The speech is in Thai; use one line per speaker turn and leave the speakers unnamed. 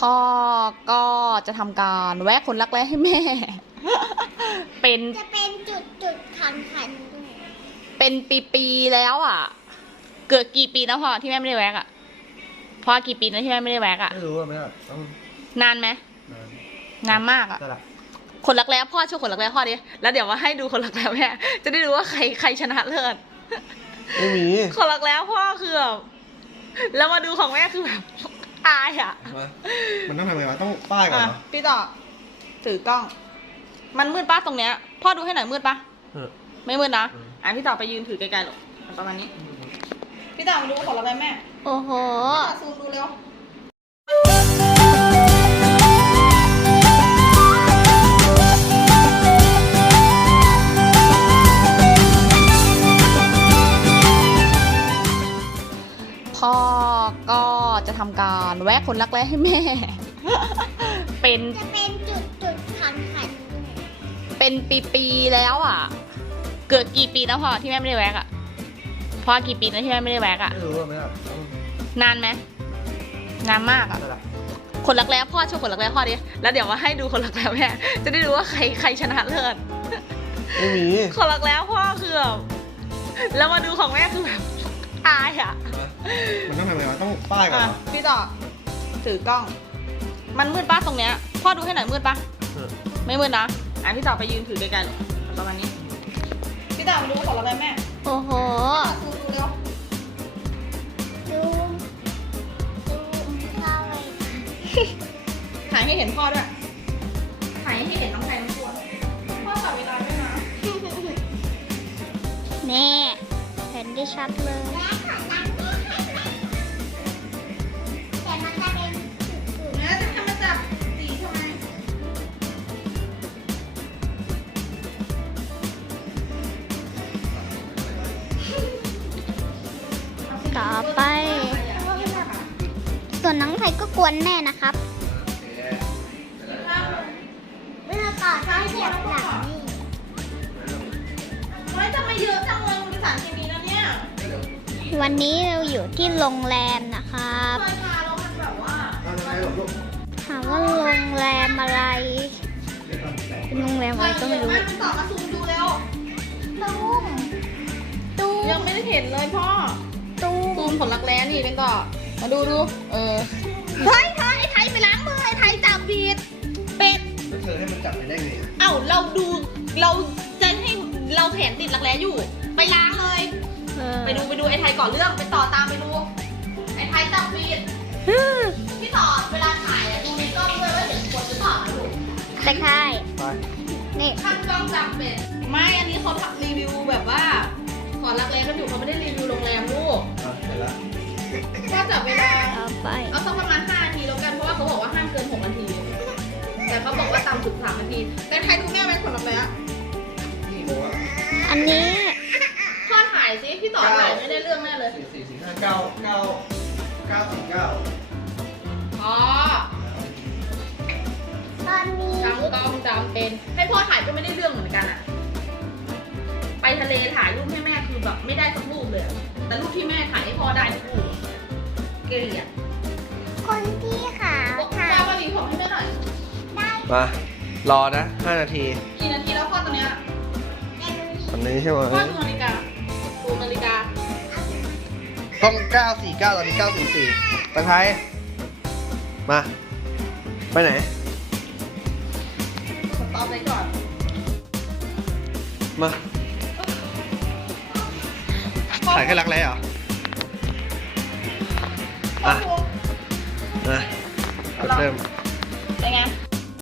พ่อก็จะทำการแวะคนรักแร้ให้แม่
จะเป็นจุดคันด้วย
เป็นปีๆแล้วอ่ะ เกิดกี่ปีนะพ่อที่แม่ไม่ได้แวะอ่ะพ่อกี่ปีนะที่แม่ไม่ได้แวะอ่ะ
ไม่รู้ว่าไม่ได้ต้อง
นานไหม
นาน
นานมากอ่ะ
แต่ละ
คนรักแร้พ่อช่วยคนรักแร้พ่อดิแล้วเดี๋ยวมาให้ดูคนรักแร้แม่จะได้รู้ว่าใครชนะเลิศ
ไม่มี
คนรักแร้พ่อคือแบบแล้วมาดูของแม่คือแบบอายอ่ะ
มามันต้องทำไงวะต้องป้ายก่อนเหรอ
พี่ต่อถือกล้อง มันมืดป้าตรงเนี้ยพ่อดูให้หน่อยมืดปะ
เออ
ไม่มืดนะ
อืม
พี่ต่อไปยืนถือไกลๆหรอกประมาณนี้ พี่ต่อมาดูของเราไปแม่
โอ้โห
ซูมดูเร็วพ่อก็จะทำการแวะคนรักแร้ให้แม่
จะเป็นจุดคันด้วย
เป็นปีๆแล้วอ่ะ เกิดกี่ปีนะพ่อที่แม่ไม่ได้แวะอ่ะพ่อกี่ปีนะที่แม่ไม่ได้แวะอ่ะ
ไม่รู้ว่าไม่ได้ต้อง
นานไหมนานมากอ่ะ
แต่ละ
คนรักแร้พ่อช่วยคนรักแร้พ่อดิแล้วเดี๋ยวมาให้ดูคนรักแร้แม่จะได้รู้ว่าใครชนะเลิศ
ไม่มี
คนรักแร้พ่อคือแบบแล้วมาดูของแม่คือแบบอายอ่ะ
มามันต้องทำไงวะต้องป้ายก่อนเหรอ
พี่ต่อถือกล้อง มันมืดป้าตรงเนี้ยพ่อดูให้หน่อยมืดปะ
เออ
ไม่มืดนะพี่ต่อไปยืนถือไกลๆหรอกประมาณนี้ พี่ต่อมาดูของเราไปแม่
โอ้โห
ซูมดูเร็ว
ซูมเข้าไป
ถ่ายให้เห็นพ่อด้วยถ่ายให้เห็นน้องไก่น้องตัวพ่อจับเวลาด้วยนะ
แน่เห็นได้ชัดเลย แต่มันจะเป็นจุด
แล้วจะทำมาจับสีทำไม
ต่อไป ส่วนน้องไทยก็กวนแน่นะครับเมื่อต่อท้ายเหยียบหลังนี่
ไม่ทำไมเยอะจังเลยมันเป็นสารเคมีนะเนี่ย
วันนี้เราอยู่ที่โรงแรมนะครับ
เคยทาแล้วมันแบบว่า
เอาทำไงหรอลูก
ถามว่าโรงแรมอะไร เป็นโรงแรมอะไรก็ไม่รู้
มันต่อมาซูมดูเร็ว
ตุ้มตุ้ม
ยังไม่ได้เห็นเลยพ่อ
ตุ้ม
ซูมผลลักแร้นี่เป็นต่อมาดูเฮ้ยไอ้ไทยไปล้างมือไอ้ไทยจับผิดเป็ด
แล้วเธอให้มันจับไปได้ไงอะ
เอ้าเราจะให้เราแขนติดรักแร้อยู่ ไปล้างเลย ไปดูไอ้ไทยก่อนเรื่องไปต่อตามไปดู ไอ้ไทยจับผิดพี่ต่อเวลาถ่ายอะดูในกล้องด้วยว่าเห็นคนหรือเปล่านะลูก
แต่ใช่
ไป
นี่
ข้างกล้องจับเป็ดไม่อันนี้เขาทำรีวิวแบบว่าขอรักแร้กันอยู่เขาไม่ได้รีวิวโรงแรมลูก
อ่ะเสร็จแล้ว
ก็จับเวลา
ต่อไป
เอาสักประมาณ5 นาทีแล้วกัน เพราะว่าเขาบอกว่าห้ามเกิน6 นาที แต่เขาบอกว่าต่ำสุด3 นาที แต่ไทยดูแม่เป็นผลลัพธ์เลยอะ
นี่โมอ่ะ
อันนี้
พ่อถ่ายสิพี่ต่อถ่ายไม่ได้เรื่องแน่เลย
4 4 4 5 9 9 9 4 9
อ๋อ
ตอนนี้
จำเป็น ให้พ่อถ่ายก็ไม่ได้เรื่องเหมือนกันอะไปทะเลถ่ายรูปให้แม่คือแบบไม่ได้สักรูปเลยอะแต่รูปที่แม่ถ่ายให้พ่อได้ทุกรูปเกลียด
คนที่ขาว
บอก
ถ่าย
จ้าว่าหวีผมให้แม่หน่อย
ได้
มารอนะ5 นาที
กี่นาทีแล้วพ่อตอนเนี้ย
ตอนนี้ใช่ไหม
พ่อดูนาฬิกา
ต้อง949ตอนนี้944ตังไทยมาไปไหน
สต็อปไว้ก่อน
มาถ่ายแค่รักแร้เหรออ่ะมากดเริ่ม